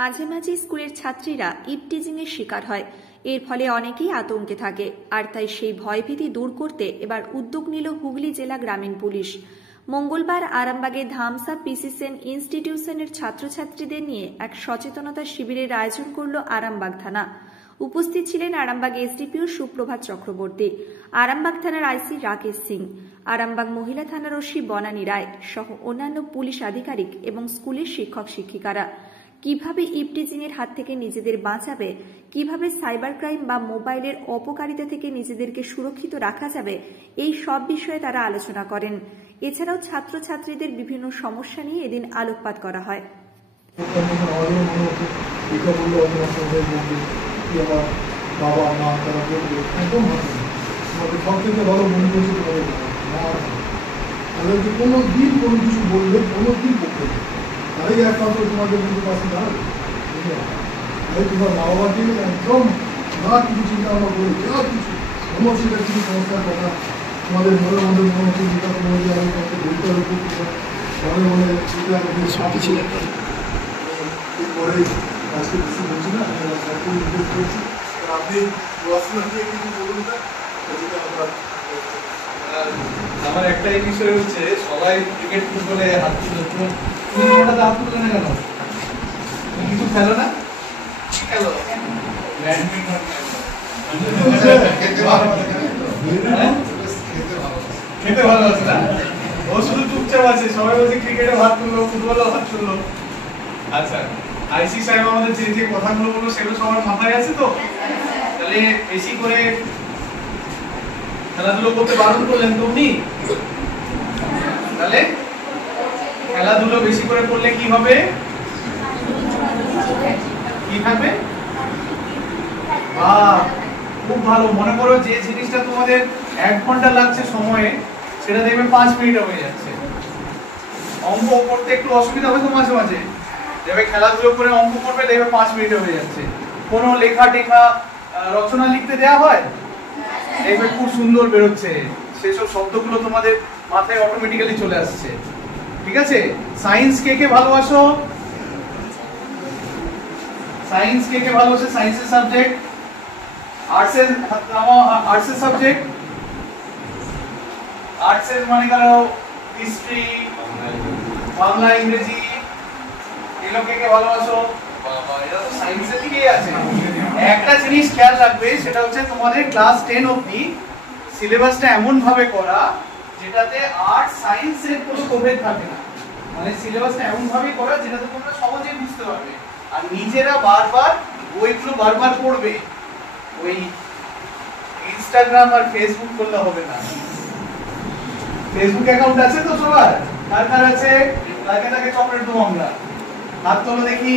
মাঝে মাঝে স্কুলের ছাত্রীরা ইভটিজিংয়ের শিকার হয়। এর ফলে অনেকেই আতঙ্কে থাকে, আর তাই সেই ভয়ভীতি দূর করতে এবার উদ্যোগ নিল হুগলি জেলা গ্রামীণ পুলিশ। মঙ্গলবার আরামবাগে ধামসা পিসি সেন ইনস্টিটিউশনের ছাত্রছাত্রীদের নিয়ে এক সচেতনতা শিবিরের আয়োজন করল আরামবাগ থানা। উপস্থিত ছিলেন আরামবাগ এসডিপিও সুপ্রভাত চক্রবর্তী, আরামবাগ থানার আইসি রাকেশ সিং, আরামবাগ মহিলা থানার ওসি বনানী রায় সহ অন্যান্য পুলিশ আধিকারিক এবং স্কুলের শিক্ষক শিক্ষিকারা। কিভাবে ইভটিজিংয়ের হাত থেকে নিজেদের বাঁচাবে, কিভাবে সাইবার ক্রাইম বা মোবাইলের অপকারিতা থেকে নিজেদেরকে সুরক্ষিত রাখা যাবে, এই সব বিষয়ে তারা আলোচনা করেন। এছাড়াও ছাত্রছাত্রীদের বিভিন্ন সমস্যা নিয়ে এদিন আলোকপাত করা হয়। বাবা মা তারা বলবে একদম সব থেকে ভালো মনে করছে তাদেরকে কোনো দিন কোনো কিছু বললে কোনো দিন পক্ষে তারাই একমাত্র তোমাদের মধ্যে পাশে দাঁড়াবে। তাই তোমার মা বাবাকে একদম না কিছু চিন্তা ভাবনা করে যা কিছু সমস্যা কিছু সমস্যার কথা তোমাদের মনের মধ্যে মনে হচ্ছে যেটা তোমার আমি কাউকে বলতে হবে মনে মনে এরপরে আজকে বেশি বলছি না, আমি নির্দেশ করছি আপনি পড়াশোনা দিয়ে কিছু বলুন না। আমার একটাই বিষয় হচ্ছে সবাই ক্রিকেট ফুটবলে হাত তুলে, তুমি ওটাতে হাত তুলে না কেন? কিছু খেলো না? খেলো ব্যাডমিন্টন খেতে ভালো আছে না? ও শুধু চুপচাপ আছে, সবাই বলছে ক্রিকেটে হাত তুললো, ফুটবলে হাত তুললো। আচ্ছা, আইসি সাহেব আমাদের যে যে কথাগুলো বললো সেগুলো সবার মাথায় আছে তো? তাহলে বেশি করে খেলাধুলো করতে বারণ করলেন তো উনি? তাহলে খেলাধুলো বেশি করে করলে কি হবে? কি হবে? খুব ভালো। মনে করো যে জিনিসটা তোমাদের 1 ঘন্টা লাগছে সময়ে, সেটা দেখবে 5 মিনিটে হয়ে যাচ্ছে। অঙ্ক করতে একটু অসুবিধা হবে তো মাঝে মাঝে, দেখবে খেলাধুলো করে অঙ্ক করবে দেখবে 5 মিনিটে হয়ে যাচ্ছে। কোনো লেখা টেখা রচনা লিখতে দেওয়া হয়, দেখবে খুব সুন্দর বেরোচ্ছে, সেসব শব্দগুলো তোমাদের মাথায় অটোমেটিক্যালি চলে আসছে। ঠিক আছে? সায়েন্স কে কে ভালোবাসো? সায়েন্স কে কে ভালোবাসে? সায়েন্সের সাবজেক্ট। আর্টসের সাবজেক্ট, আর্টসের মানে গেল হিস্ট্রি, বাংলা, ইংরেজি, এগুলো কে কে ভালোবাসো? বাবা, এটা তো সায়েন্সের দিকেই আছে। একটা জিনিস খেয়াল রাখবে, সেটা হচ্ছে তোমাদের ক্লাস 10 অবধি সিলেবাসটা এমন ভাবে করা যেটাতে আর্টস সায়েন্সের কোনো প্রভেদ থাকে না। মানে সিলেবাসটা এমন ভাবে করা যেটাতে তোমরা সহজেই বুঝতে পারবে, আর নিজেরা বারবার বইগুলো বারবার পড়বে। ওই ইনস্টাগ্রাম আর ফেসবুক করলে হবে না। ফেসবুক অ্যাকাউন্ট আছে তো সবার? কার কার আছে? তাকে তাকে চকলেট দেবো আমরা। হাত তোলো দেখি।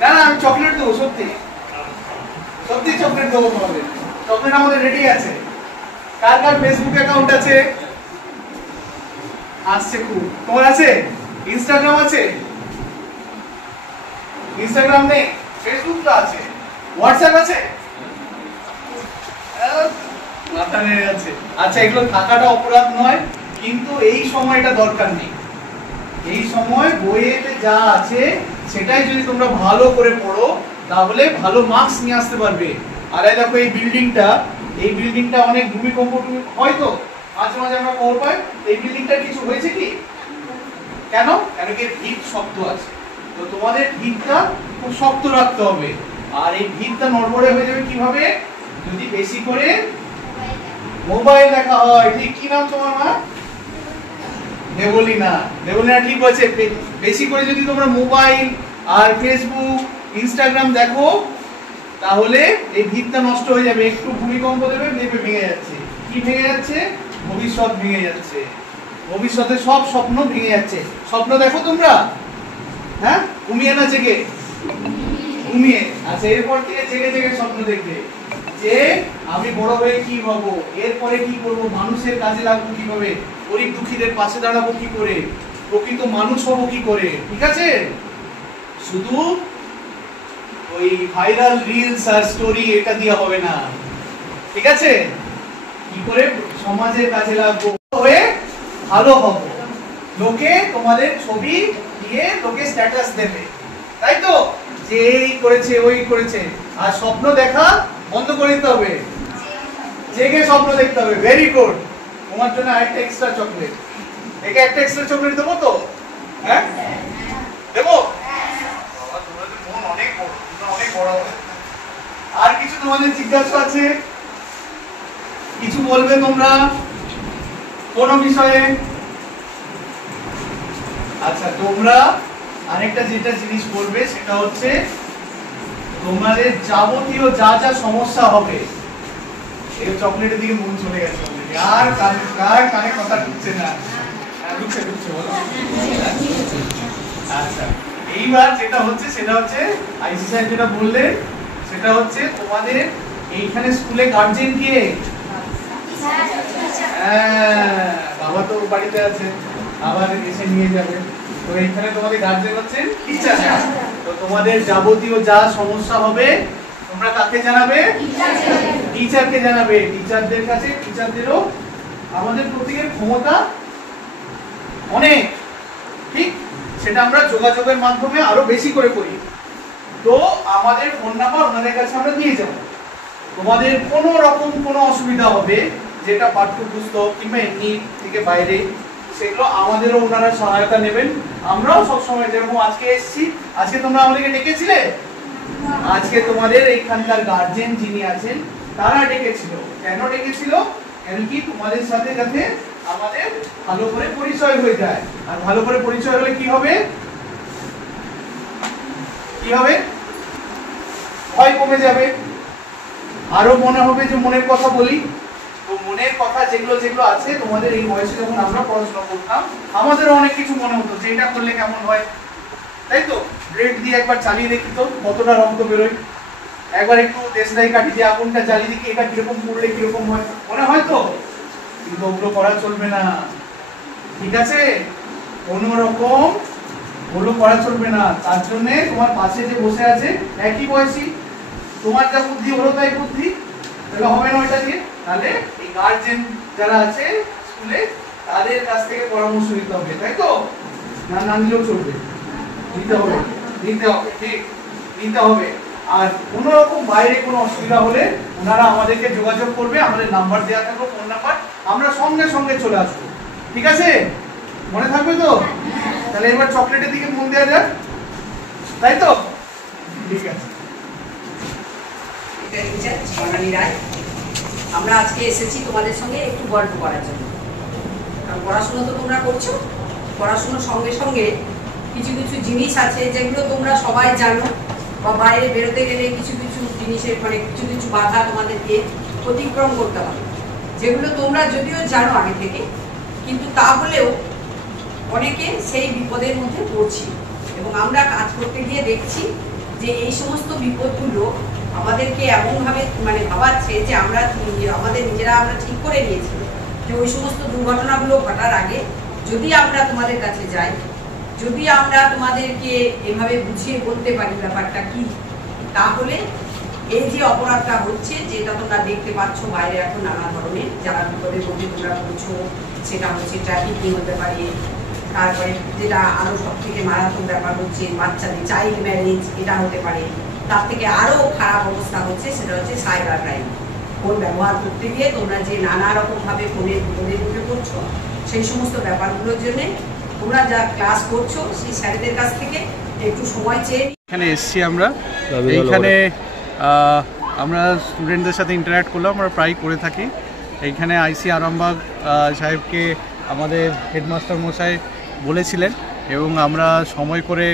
না না, আমি চকলেট দেবো, সত্যি সত্যি চকলেট দেবো তোমাদের। চকলেট আমাদের রেডি আছে। কার কার ফেসবুক অ্যাকাউন্ট আছে? আসছে খুব। তোমার আছে? ইনস্টাগ্রাম আছে? ইনস্টাগ্রাম নেই, ফেসবুক তো আছে। হোয়াটসঅ্যাপ আছে? মাথায় আছে। আচ্ছা, এগুলো থাকাটা অপরাধ নয়, কিন্তু এই সময়টা দরকার নেই। এই সময় বইয়েতে যা আছে সেটাই যদি তোমরা ভালো করে পড়ো, তাহলে ভালো মার্কস নিয়ে আসতে পারবে। আর এই দেখো, এই বিল্ডিংটা অনেক ভূমিকম্প হয়তো মাঝে মাঝে আমরা খবর পাই। এই বিল্ডিংটার কিছু হয়েছে কি? কেন? কারণ এর ভিত শক্ত আছে। তো তোমাদের ভিতটা খুব শক্ত রাখতে হবে। আর এই ভিতটা নড়বড়ে হয়ে যাবে কিভাবে? যদি বেশি করে মোবাইল দেখা হয়। ঠিক কি নাম তোমার মা? দেবলিনা। দেবলিনা ঠিক আছে। বেশি করে যদি তোমরা মোবাইল আর ফেসবুক, ইনস্টাগ্রাম দেখো, তাহলে এই ভিতটা নষ্ট হয়ে যাবে। একটু ভূমিকম্প দেবে, দেখবে ভেঙে যাচ্ছে। কি ভেঙে যাচ্ছে? ভবিষ্যৎ ভেঙে যাচ্ছে। ভবিষ্যতের সব স্বপ্ন ভেঙে যাচ্ছে। স্বপ্ন দেখো তোমরা? হ্যাঁ, ঘুমিয়ে না জেগে? ঘুমিয়ে। আচ্ছা, এরপর থেকে জেগে জেগে স্বপ্ন দেখবে যে আমি বড় হয়ে কি হব, এরপরে কি করব, মানুষের কাজে লাগবো কিভাবে, গরিব দুঃখীদের পাশে দাঁড়াবো কি করে, প্রকৃত মানুষ হব কি করে। ঠিক আছে? শুধু ওই ভাইরাল রিলস আর স্টোরি এটা দিয়ে হবে না। ঠিক আছে? কি করে সমাজের কাজে লাগবো, হয়ে ভালো হব, লোকে তোমাদের ছবি দিয়ে লোকে স্ট্যাটাস দেবে। তাই তো, যে এই করেছে ওই করেছে। আর স্বপ্ন দেখা বন্ধ করে দিতে হবে, জেগে স্বপ্ন দেখতে হবে। Very good. তোমার জন্য আরেকটা এক্সট্রা চকলেট। একে একটা এক্সট্রা চকলেট দেবো তো? হ্যাঁ দেবো। বাবা তোমাদের মন অনেক বড়, তোমরা অনেক বড় হবে। আর কিছু তোমাদের জিজ্ঞাসা আছে? কিছু বলবে তোমরা কোন বিষয়ে? আচ্ছা, তোমরা আরেকটা যেটা জিনিস বলবে সেটা হচ্ছে তোমাদের যাবতীয় যা যা সমস্যা হবে। এই চকলেটের দিকে মন চলে গেছে আর কানে কথা ঢুকছে না। ঢুকছে বলো। আচ্ছা, এইবার যেটা হচ্ছে সেটা হচ্ছে আইসি সাহেব যেটা বললেন সেটা হচ্ছে তোমাদের এইখানে স্কুলে গার্জেন কে? হ্যাঁ, বাবা তো বাড়িতে আছে, আবার এসে নিয়ে যাবে। তো এইখানে তোমাদের গার্জেন হচ্ছে টিচার। তো তোমাদের যাবতীয় যা সমস্যা হবে তোমরা কাকে জানাবে? টিচারকে জানাবে। টিচারদের কাছে, টিচারদেরও আমাদের প্রত্যেকের ক্ষমতা অনেক, ঠিক সেটা আমরা যোগাযোগের মাধ্যমে আরো বেশি করে করি। তো আমাদের ফোন নাম্বার ওনাদের কাছে আমরা দিয়ে যাব। তোমাদের কোনো রকম কোনো অসুবিধা হবে যেটা পাঠ্যপুস্তক কিংবা এমনি থেকে বাইরে, সেগুলো আমাদেরও ওনারা সহায়তা নেবেন। আমরাও সবসময় যেরকম আজকে এসেছি, আজকে তোমরা আমাদেরকে ডেকেছিলে, আজকে তোমাদের এইখানকার গার্জেন যিনি আছেন তারা ডেকেছিল। কেন ডেকেছিল? কেন কি তোমাদের সাথে যাতে আমাদের ভালো করে পরিচয় হয়ে যায়। আর ভালো করে পরিচয় হলে কি হবে? কি হবে? ভয় কমে যাবে, আরো মনে হবে যে মনের কথা বলি। তো মনের কথা যেগুলো যেগুলো আছে তোমাদের এই বয়সে যখন আমরা পড়াশোনা করতাম আমাদেরও অনেক কিছু মনে হতো যে এটা করলে কেমন হয়, তাই তো? ব্লেড দিয়ে একবার চালিয়ে দেখি তো কতটা রক্ত বেরোয়, একবার একটু দেশলাই কাঠি দিয়ে আগুনটা জ্বালিয়ে দেখি এটা কিরকম করলে কিরকম হয়, মনে হয় তো? কিন্তু ওগুলো করা চলবে না, ঠিক আছে? কোনো রকম ওগুলো করা চলবে না। তার জন্য তোমার পাশে যে বসে আছে একই বয়সী, তোমার যা বুদ্ধি হলো তাই বুদ্ধি, তাহলে হবে না ওইটা দিয়ে। তাহলে এই গার্জেন যারা আছে স্কুলে তাদের কাছ থেকে পরামর্শ নিতে হবে, তাই তো? না না নিলেও চলবে, নিতে হবে, ঠিক নিতে হবে। আর কোনো রকম বাইরে কোনো অসুবিধা হলে ওনারা আমাদেরকে যোগাযোগ করবে, আমাদের নাম্বার দেওয়া থাকবে, ফোন নাম্বার, আমরা সঙ্গে সঙ্গে চলে আসবো, ঠিক আছে? মনে থাকবে তো? তাহলে এবার চকলেটের দিকে মন দেওয়া যাক, তাই তো? ঠিক আছে। আমরা আজকে এসেছি তোমাদের সঙ্গে একটু গল্প করার জন্য। কারণ পড়াশোনা তো তোমরা করছো, পড়াশোনার সঙ্গে সঙ্গে কিছু কিছু জিনিস আছে যেগুলো তোমরা সবাই জানো, বা বাইরে বেরোতে গেলে কিছু কিছু জিনিসের মানে কিছু কিছু বাধা তোমাদেরকে অতিক্রম করতে হবে, যেগুলো তোমরা যদিও জানো আগে থেকে, কিন্তু তাহলেও অনেকে সেই বিপদের মধ্যে পড়ছি। এবং আমরা কাজ করতে গিয়ে দেখছি যে এই সমস্ত বিপদগুলো আমাদেরকে এমনভাবে মানে ভাবাচ্ছে যে আমরা আমাদের নিজেরা আমরা ঠিক করে নিয়েছি যে ওই সমস্ত দুর্ঘটনাগুলো ঘটার আগে যদি আমরা তোমাদের কাছে যাই, যদি আমরা তোমাদেরকে এভাবে বুঝিয়ে বলতে পারি ব্যাপারটা কি, তাহলে এই যে অপরাধটা হচ্ছে, যেটা তোমরা দেখতে পাচ্ছ বাইরে এখন নানা ধরনের যারা বিপদের মধ্যে তোমরা পড়ছো, সেটা হচ্ছে ট্রাফিকিং হতে পারে, তারপরে যেটা আরো সব থেকে মারাত্মক ব্যাপার হচ্ছে বাচ্চাদের চাইল্ড ম্যারেজ, এটা হতে পারে। তার থেকে আরো খারাপ অবস্থা হচ্ছে সেটা হচ্ছে সাইবার ক্রাইম। ফোন ব্যবহার করতে গিয়ে তোমরা যে নানা রকম ভাবে ফোনের বিপদের মুখে পড়ছো, সেই সমস্ত ব্যাপারগুলোর জন্য তোমরা যা ক্লাস করছো সেই স্যারদের কাছ থেকে একটু সময় চেয়ে এখানে এসেছি আমরা, এইখানে আমরা স্টুডেন্টদের সাথে ইন্টারঅ্যাক্ট করলাম, আমরা প্রায় করে থাকি। এইখানে আইসি আরামবাগ সাহেবকে আমাদের হেডমাস্টার মশাই বলেছিলেন এবং আমরা সময় করে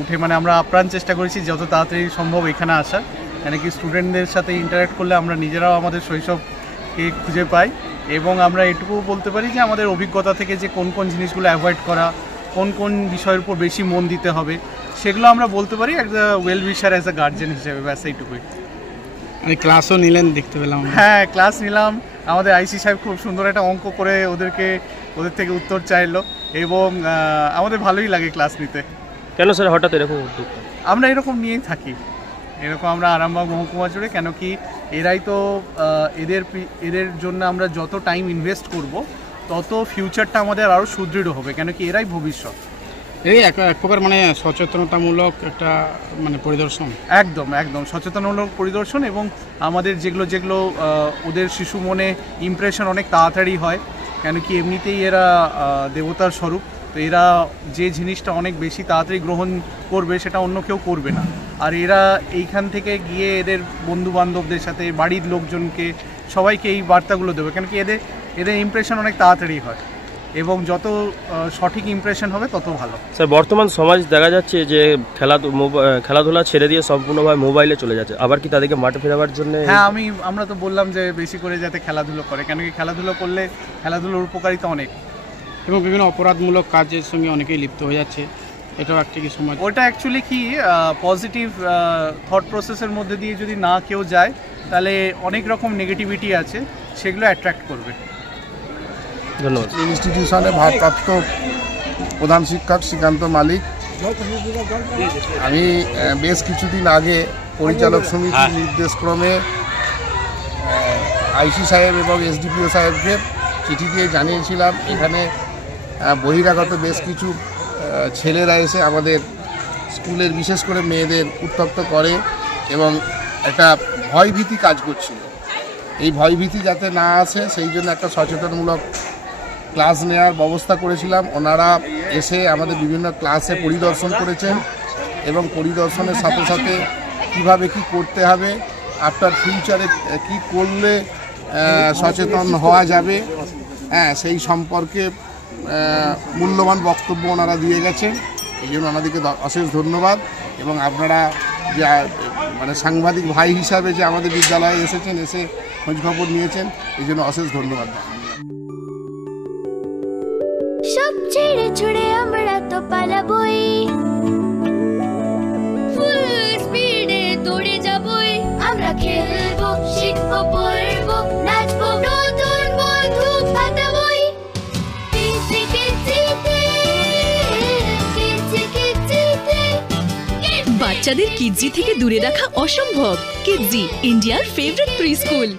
উঠে মানে আমরা আপ্রাণ চেষ্টা করেছি যত তাড়াতাড়ি সম্ভব এখানে আসার, কেন কি স্টুডেন্টদের সাথে ইন্টারঅ্যাক্ট করলে আমরা নিজেরাও আমাদের শৈশবকে খুঁজে পাই এবং আমরা এটুকু বলতে পারি যে আমাদের অভিজ্ঞতা থেকে যে কোন কোন জিনিসগুলো অ্যাভয়েড করা, কোন কোন বিষয়ের উপর বেশি মন দিতে হবে, সেগুলো আমরা বলতে পারি as a well উইশার, as a guardian হিসেবে। ব্যাস এইটুকুই। ক্লাসও নিলেন দেখতে পেলাম। হ্যাঁ, ক্লাস নিলাম। আমাদের আইসি সাহেব খুব সুন্দর একটা অঙ্ক করে ওদের থেকে উত্তর চাইলো এবং আমাদের ভালোই লাগে ক্লাস নিতে। কেন স্যার হঠাৎ এরকম উদ্যোগ? আমরা এরকম নিয়েই থাকি, এরকম আমরা আরামবাগ মহকুমা জুড়ে, কেন কি এরাই তো এদের জন্য আমরা যত টাইম ইনভেস্ট করব তত ফিউচারটা আমাদের আরও সুদৃঢ় হবে, কেন কি এরাই ভবিষ্যৎ। এই এক প্রকার মানে সচেতনতামূলক একটা মানে পরিদর্শন। একদম একদম সচেতনমূলক পরিদর্শন, এবং আমাদের যেগুলো ওদের শিশু মনে ইমপ্রেশন অনেক তাড়াতাড়ি হয়, কেন কি এমনিতেই এরা দেবতার স্বরূপ, তো এরা যে জিনিসটা অনেক বেশি তাড়াতাড়ি গ্রহণ করবে সেটা অন্য কেউ করবে না। আর এরা এইখান থেকে গিয়ে এদের বন্ধু বান্ধবদের সাথে, বাড়ির লোকজনকে, সবাইকে এই বার্তাগুলো দেবে, কেন কি এদের ইমপ্রেশন অনেক তাড়াতাড়ি হয়, এবং যত সঠিক ইমপ্রেশন হবে তত ভালো। স্যার, বর্তমান সমাজ দেখা যাচ্ছে যে খেলাধুলা ছেড়ে দিয়ে সম্পূর্ণভাবে মোবাইলে চলে যাচ্ছে, আবার কি তাদেরকে মাঠে ফেরাবার জন্য? হ্যাঁ, আমরা তো বললাম যে বেশি করে যাতে খেলাধুলো করে, কেন কি খেলাধুলো করলে খেলাধুলোর উপকারিতা অনেক, এবং বিভিন্ন অপরাধমূলক কাজের সঙ্গে অনেকেই লিপ্ত হয়ে যাচ্ছে, এটাও একটা কি সমাজ? ওটা অ্যাকচুয়ালি কি পজিটিভ থট প্রসেসের মধ্যে দিয়ে যদি না কেউ যায়, তাহলে অনেক রকম নেগেটিভিটি আছে, সেগুলো অ্যাট্রাক্ট করবে। ধন্যবাদ। ইনস্টিটিউশনে ভারপ্রাপ্ত প্রধান শিক্ষক শ্রীকান্ত মালিক। আমি বেশ কিছুদিন আগে পরিচালক সমিতির নির্দেশক্রমে আইসি সাহেব এবং এসডিপিও সাহেবকে চিঠি দিয়ে জানিয়েছিলাম এখানে বহিরাগত বেশ কিছু ছেলেরা এসে আমাদের স্কুলের বিশেষ করে মেয়েদের উত্তপ্ত করে এবং একটা ভয়ভীতি কাজ করছিল। এই ভয়ভীতি যাতে না আসে সেই জন্য একটা সচেতনমূলক ক্লাস নেওয়ার ব্যবস্থা করেছিলাম। ওনারা এসে আমাদের বিভিন্ন ক্লাসে পরিদর্শন করেছেন এবং পরিদর্শনের সাথে সাথে কীভাবে কী করতে হবে, আফটার ফিউচারে কী করলে সচেতন হওয়া যাবে, সেই সম্পর্কে মূল্যবান বক্তব্য ওনারা দিয়ে গেছেন। এই জন্য ওনাদেরকে অশেষ ধন্যবাদ, এবং আপনারা যে মানে সাংবাদিক ভাই হিসাবে যে আমাদের বিদ্যালয়ে এসেছেন, এসে খোঁজখবর নিয়েছেন, এই জন্য অশেষ ধন্যবাদ। সব ছেড়ে ছুড়ে আমরা তো পালাবই, ফুল স্পিডে দৌড়ে যাবই, আমরা খেলবো, শিখবো, পড়বো, নাচবো, নতুন বন্ধু পাতাবই। বাচ্চাদের কিডজি থেকে দূরে রাখা অসম্ভব। কিডজি, ইন্ডিয়ার ফেভারিট প্রি স্কুল।